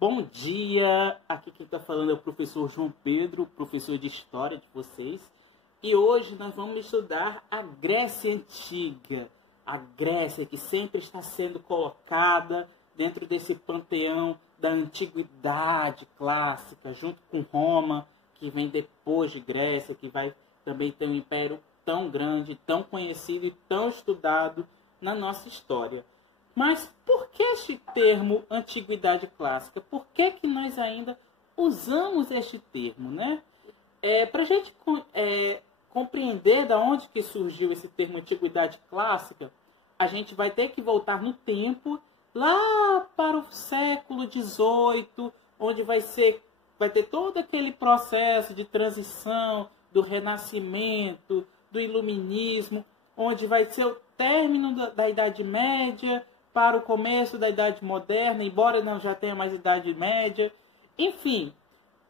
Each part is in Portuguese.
Bom dia! Aqui quem está falando é o professor João Pedro, professor de História de vocês. E hoje nós vamos estudar a Grécia Antiga. A Grécia que sempre está sendo colocada dentro desse panteão da Antiguidade clássica, junto com Roma, que vem depois de Grécia, que vai também ter um império tão grande, tão conhecido e tão estudado na nossa história. Mas por que este termo Antiguidade Clássica? Por que nós ainda usamos este termo, né? Para a gente compreender de onde que surgiu esse termo Antiguidade Clássica, a gente vai ter que voltar no tempo, lá para o século XVIII, onde vai ter todo aquele processo de transição do Renascimento, do Iluminismo, onde vai ser o término da Idade Média para o começo da Idade Moderna, embora não já tenha mais Idade Média. Enfim,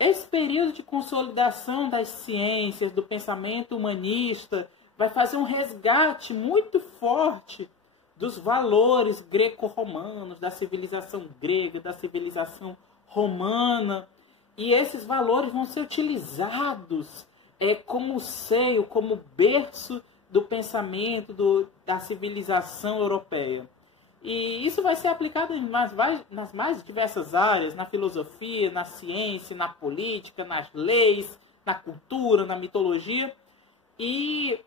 esse período de consolidação das ciências, do pensamento humanista, vai fazer um resgate muito forte dos valores greco-romanos, da civilização grega, da civilização romana. E esses valores vão ser utilizados como seio, como berço do pensamento da civilização europeia. E isso vai ser aplicado nas mais diversas áreas, na filosofia, na ciência, na política, nas leis, na cultura, na mitologia. E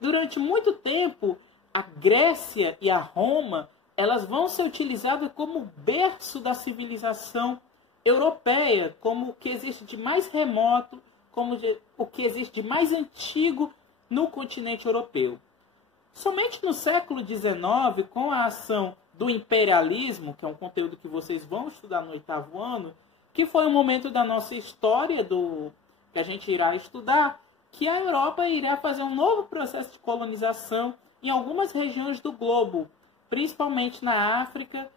durante muito tempo, a Grécia e a Roma, elas vão ser utilizadas como berço da civilização europeia, como o que existe de mais remoto, como o que existe de mais antigo no continente europeu. Somente no século XIX, com a ação do imperialismo, que é um conteúdo que vocês vão estudar no 8º ano, que foi um momento da nossa história, que a gente irá estudar, que a Europa irá fazer um novo processo de colonização em algumas regiões do globo, principalmente na África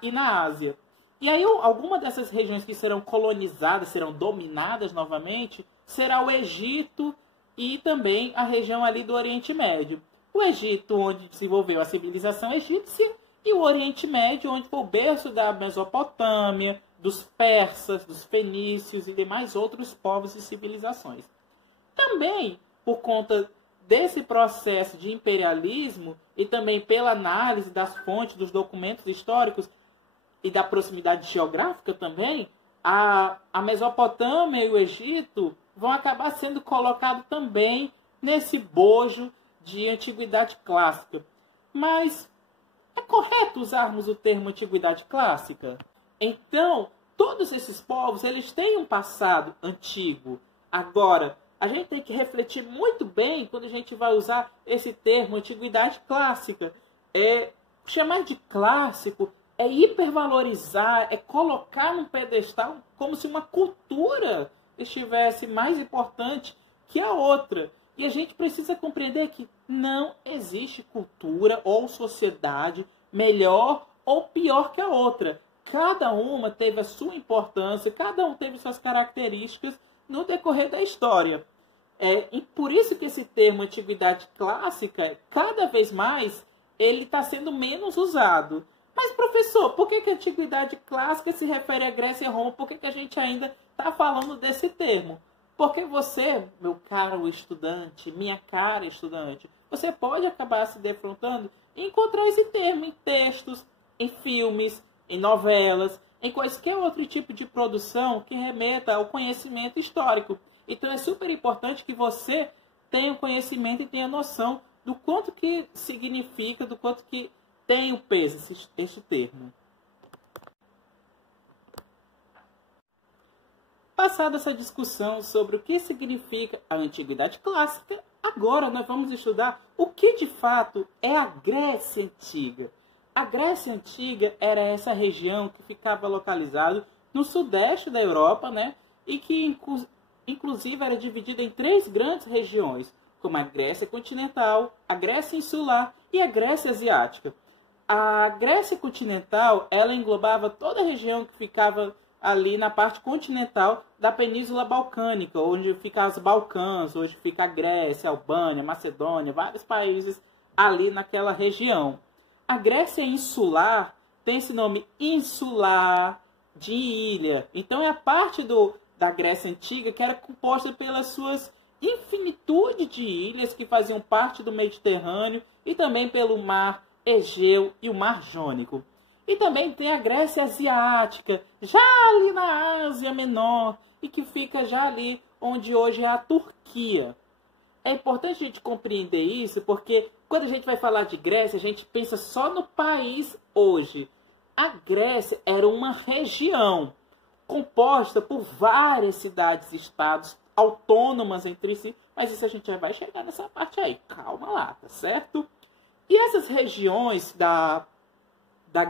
e na Ásia. E aí, alguma dessas regiões que serão colonizadas, serão dominadas novamente, será o Egito e também a região ali do Oriente Médio. O Egito, onde desenvolveu a civilização egípcia, e o Oriente Médio, onde foi o berço da Mesopotâmia, dos persas, dos fenícios e demais outros povos e civilizações. Também, por conta desse processo de imperialismo e também pela análise das fontes dos documentos históricos e da proximidade geográfica também, a Mesopotâmia e o Egito vão acabar sendo colocados também nesse bojo de Antiguidade Clássica. Mas é correto usarmos o termo Antiguidade Clássica? Então, todos esses povos, eles têm um passado antigo. Agora, a gente tem que refletir muito bem quando a gente vai usar esse termo Antiguidade Clássica. Chamar de clássico é hipervalorizar, é colocar num pedestal como se uma cultura estivesse mais importante que a outra. E a gente precisa compreender que não existe cultura ou sociedade melhor ou pior que a outra. Cada uma teve a sua importância, cada um teve suas características no decorrer da história. E por isso que esse termo Antiguidade Clássica, cada vez mais, ele está sendo menos usado. Mas, professor, por que a Antiguidade Clássica se refere à Grécia e Roma? Por que a gente ainda está falando desse termo? Porque você, meu caro estudante, minha cara estudante, você pode acabar se defrontando e encontrar esse termo em textos, em filmes, em novelas, em qualquer outro tipo de produção que remeta ao conhecimento histórico. Então é super importante que você tenha o conhecimento e tenha noção do quanto que significa, do quanto que tem o peso este termo. Passada essa discussão sobre o que significa a Antiguidade Clássica, agora nós vamos estudar o que de fato é a Grécia Antiga. A Grécia Antiga era essa região que ficava localizada no sudeste da Europa, né? E que inclusive era dividida em 3 grandes regiões, como a Grécia continental, a Grécia insular e a Grécia asiática. A Grécia continental, ela englobava toda a região que ficava ali na parte continental da Península Balcânica, onde fica os Balcãs, hoje fica a Grécia, a Albânia, Macedônia, vários países ali naquela região. A Grécia insular tem esse nome insular, de ilha. Então é a parte da Grécia Antiga que era composta pelas suas infinitude de ilhas que faziam parte do Mediterrâneo e também pelo Mar Egeu e o Mar Jônico. E também tem a Grécia Asiática, já ali na Ásia Menor, e que fica já ali onde hoje é a Turquia. É importante a gente compreender isso, porque quando a gente vai falar de Grécia, a gente pensa só no país hoje. A Grécia era uma região composta por várias cidades-estados autônomas entre si, mas isso a gente já vai chegar nessa parte aí. Calma lá, tá certo? E essas regiões da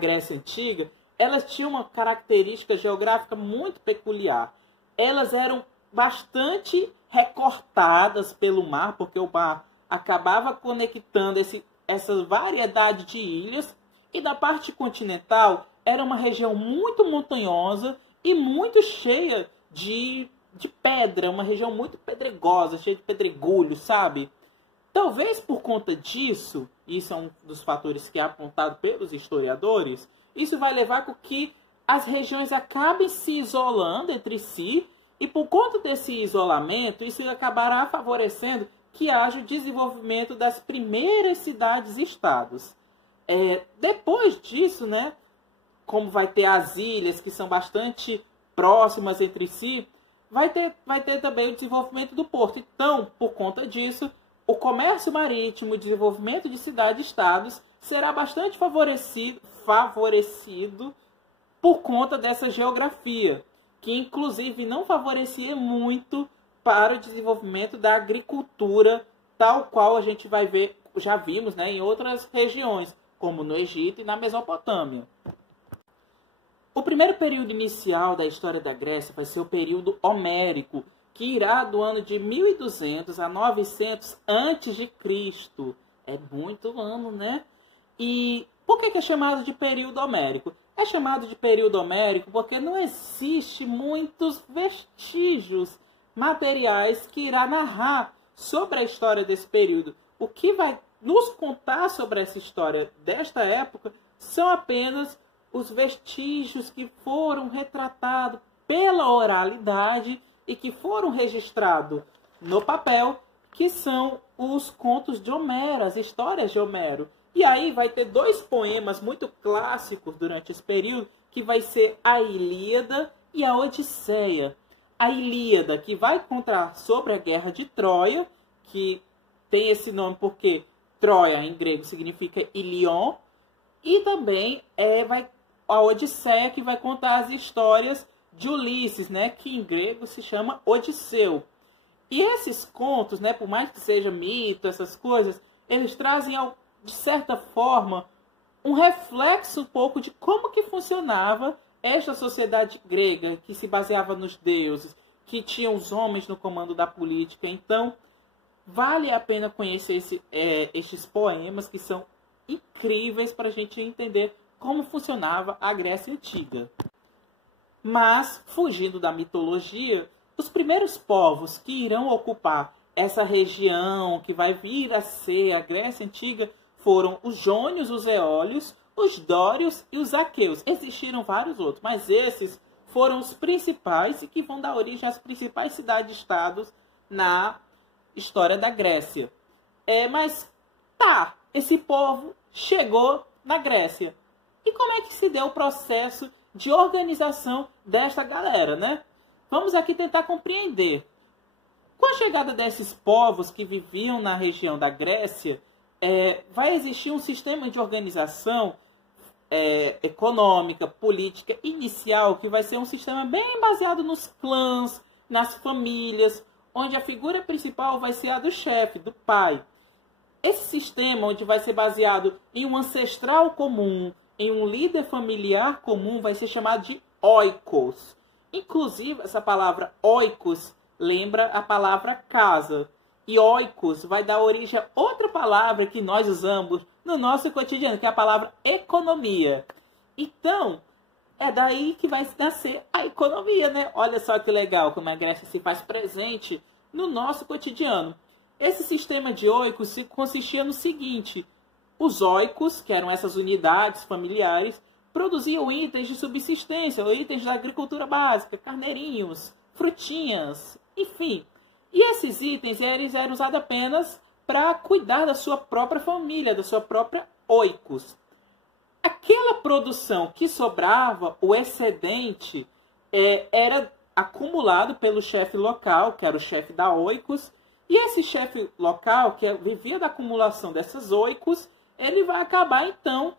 Grécia Antiga, elas tinham uma característica geográfica muito peculiar. Elas eram bastante recortadas pelo mar, porque o mar acabava conectando essa variedade de ilhas, e da parte continental era uma região muito montanhosa e muito cheia de pedra, uma região muito pedregosa, cheia de pedregulhos, sabe? Talvez por conta disso, isso é um dos fatores que é apontado pelos historiadores, isso vai levar com que as regiões acabem se isolando entre si, e por conta desse isolamento, isso acabará favorecendo que haja o desenvolvimento das primeiras cidades-estados. Depois disso, né, como vai ter as ilhas que são bastante próximas entre si, vai ter também o desenvolvimento do porto. Então, por conta disso, o comércio marítimo, o desenvolvimento de cidades-estados será bastante favorecido por conta dessa geografia, que inclusive não favorecia muito para o desenvolvimento da agricultura, tal qual a gente vai ver, já vimos, né, em outras regiões, como no Egito e na Mesopotâmia. O primeiro período inicial da história da Grécia vai ser o período homérico, que irá do ano de 1200 a 900 a.C. É muito ano, né? E por que é chamado de período homérico? É chamado de período homérico porque não existe muitos vestígios materiais que irá narrar sobre a história desse período. O que vai nos contar sobre essa história desta época são apenas os vestígios que foram retratados pela oralidade e que foram registrados no papel, que são os contos de Homero, as histórias de Homero. E aí vai ter dois poemas muito clássicos durante esse período, que vai ser a Ilíada e a Odisseia. A Ilíada, que vai contar sobre a guerra de Troia, que tem esse nome porque Troia em grego significa Ilion, e também a Odisseia, que vai contar as histórias de Ulisses, né, que em grego se chama Odisseu. E esses contos, né, por mais que seja mito, essas coisas, eles trazem, de certa forma, um reflexo um pouco de como que funcionava esta sociedade grega, que se baseava nos deuses, que tinha os homens no comando da política. Então, vale a pena conhecer estes poemas, que são incríveis para a gente entender como funcionava a Grécia Antiga. Mas, fugindo da mitologia, os primeiros povos que irão ocupar essa região que vai vir a ser a Grécia Antiga foram os jônios, os eólios, os dórios e os aqueus. Existiram vários outros, mas esses foram os principais e que vão dar origem às principais cidades-estados na história da Grécia. Mas esse povo chegou na Grécia. E como é que se deu o processo de organização desta galera, né? Vamos aqui tentar compreender. Com a chegada desses povos que viviam na região da Grécia, vai existir um sistema de organização econômica, política, inicial, que vai ser um sistema bem baseado nos clãs, nas famílias, onde a figura principal vai ser a do chefe, do pai. Esse sistema, onde vai ser baseado em um ancestral comum, em um líder familiar comum, vai ser chamado de oikos. Inclusive, essa palavra oikos lembra a palavra casa. E oikos vai dar origem a outra palavra que nós usamos no nosso cotidiano, que é a palavra economia. Então, é daí que vai nascer a economia, né? Olha só que legal como a Grécia se faz presente no nosso cotidiano. Esse sistema de oikos consistia no seguinte: os oikos, que eram essas unidades familiares, produziam itens de subsistência, ou itens da agricultura básica, carneirinhos, frutinhas, enfim. E esses itens eles eram usados apenas para cuidar da sua própria família, da sua própria oikos. Aquela produção que sobrava, o excedente, era acumulado pelo chefe local, que era o chefe da oikos, e esse chefe local, que vivia da acumulação dessas oikos, ele vai acabar, então,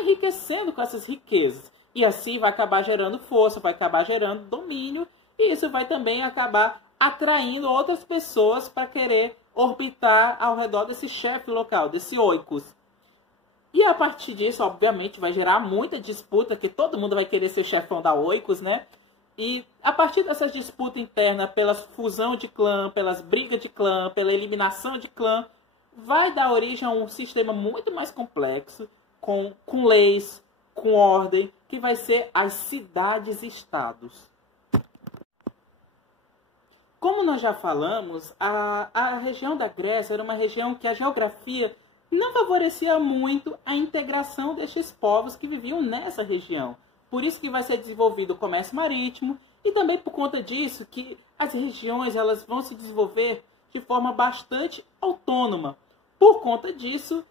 enriquecendo com essas riquezas. E assim vai acabar gerando força, vai acabar gerando domínio, e isso vai também acabar atraindo outras pessoas para querer orbitar ao redor desse chefe local, desse oikos. E a partir disso, obviamente, vai gerar muita disputa, que todo mundo vai querer ser chefão da oikos, né? E a partir dessas disputas internas, pela fusão de clã, pelas brigas de clã, pela eliminação de clã, vai dar origem a um sistema muito mais complexo, com leis, com ordem, que vai ser as cidades-estados. Como nós já falamos, a região da Grécia era uma região que a geografia não favorecia muito a integração destes povos que viviam nessa região. Por isso que vai ser desenvolvido o comércio marítimo e também por conta disso que as regiões elas vão se desenvolver de forma bastante autônoma. Por conta disso,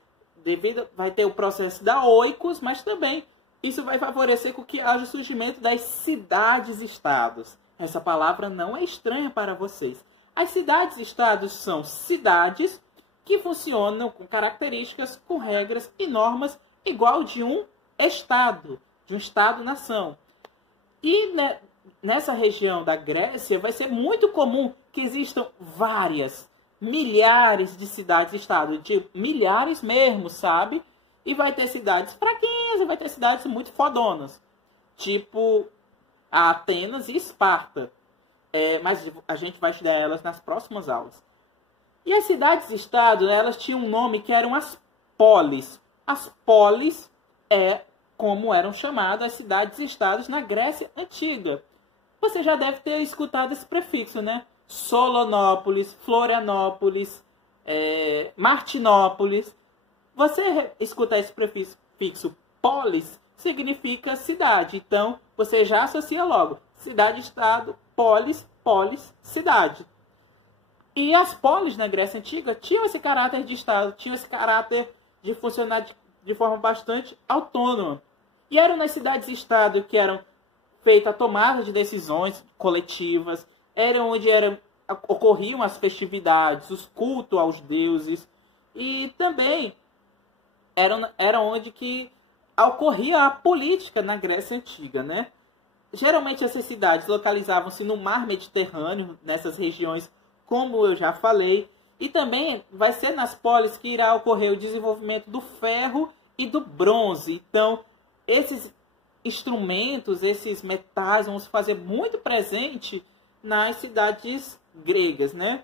vai ter o processo da oikos, mas também isso vai favorecer com que haja o surgimento das cidades-estados. Essa palavra não é estranha para vocês. As cidades-estados são cidades que funcionam com características, com regras e normas igual de um estado, de um estado-nação. E nessa região da Grécia vai ser muito comum que existam milhares de cidades-estado, de milhares mesmo, sabe? E vai ter cidades fraquinhas e vai ter cidades muito fodonas, tipo Atenas e Esparta. Mas a gente vai estudar elas nas próximas aulas. E as cidades-estado, elas tinham um nome que eram as polis. As polis como eram chamadas as cidades-estados na Grécia Antiga. Você já deve ter escutado esse prefixo, né? Solonópolis, Florianópolis, Martinópolis. Você escutar esse prefixo polis, significa cidade. Então, você já associa logo. Cidade-estado, polis, cidade. E as polis na Grécia Antiga tinham esse caráter de estado, tinham esse caráter de funcionar de forma bastante autônoma. E eram nas cidades-estado que eram feitas a tomada de decisões coletivas, era onde ocorriam as festividades, os cultos aos deuses, e também era onde que ocorria a política na Grécia Antiga, né? Geralmente essas cidades localizavam-se no mar Mediterrâneo, nessas regiões, como eu já falei, e também vai ser nas polis que irá ocorrer o desenvolvimento do ferro e do bronze. Então, esses instrumentos, esses metais vão se fazer muito presente nas cidades gregas, né?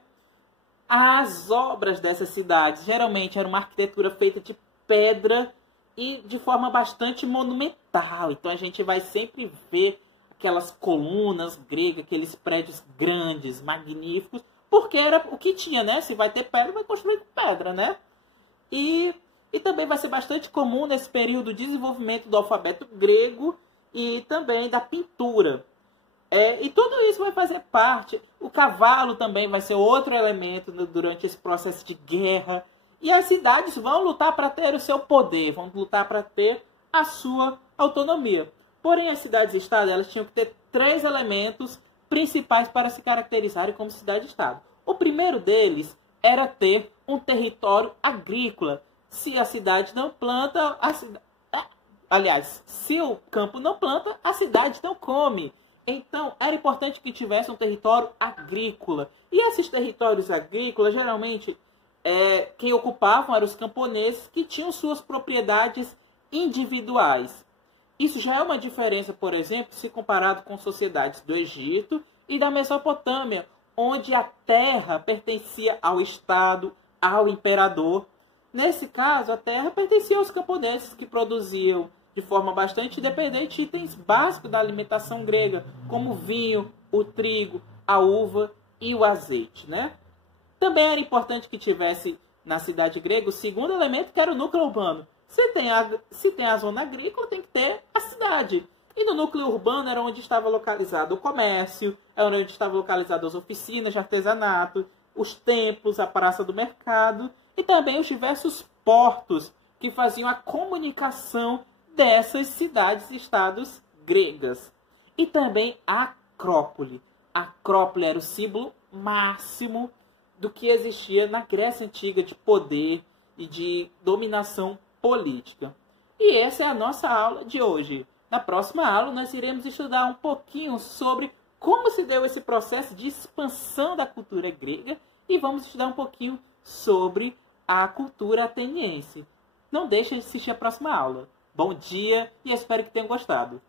As obras dessas cidades geralmente eram uma arquitetura feita de pedra e de forma bastante monumental. Então a gente vai sempre ver aquelas colunas gregas, aqueles prédios grandes, magníficos, porque era o que tinha, né? Se vai ter pedra, vai construir com pedra, né? E também vai ser bastante comum nesse período o desenvolvimento do alfabeto grego e também da pintura. E tudo isso vai fazer parte. O cavalo também vai ser outro elemento durante esse processo de guerra. E as cidades vão lutar para ter o seu poder, vão lutar para ter a sua autonomia. Porém, as cidades-estado elas tinham que ter 3 elementos principais para se caracterizarem como cidade-estado. O primeiro deles era ter um território agrícola. Se a cidade não planta, se o campo não planta, a cidade não come. Então, era importante que tivesse um território agrícola. E esses territórios agrícolas, geralmente, quem ocupavam eram os camponeses que tinham suas propriedades individuais. Isso já é uma diferença, por exemplo, se comparado com sociedades do Egito e da Mesopotâmia, onde a terra pertencia ao Estado, ao imperador. Nesse caso, a terra pertencia aos camponeses que produziam de forma bastante independente itens básicos da alimentação grega, como o vinho, o trigo, a uva e o azeite, né? Também era importante que tivesse na cidade grega o segundo elemento, que era o núcleo urbano, Se tem a zona agrícola, tem que ter a cidade. E no núcleo urbano era onde estava localizado o comércio, era onde estavam localizadas as oficinas de artesanato, os templos, a praça do mercado e também os diversos portos que faziam a comunicação dessas cidades e estados gregas. E também a Acrópole. A Acrópole era o símbolo máximo do que existia na Grécia Antiga de poder e de dominação política. E essa é a nossa aula de hoje. Na próxima aula, nós iremos estudar um pouquinho sobre como se deu esse processo de expansão da cultura grega e vamos estudar um pouquinho sobre a cultura ateniense. Não deixe de assistir a próxima aula. Bom dia e espero que tenham gostado.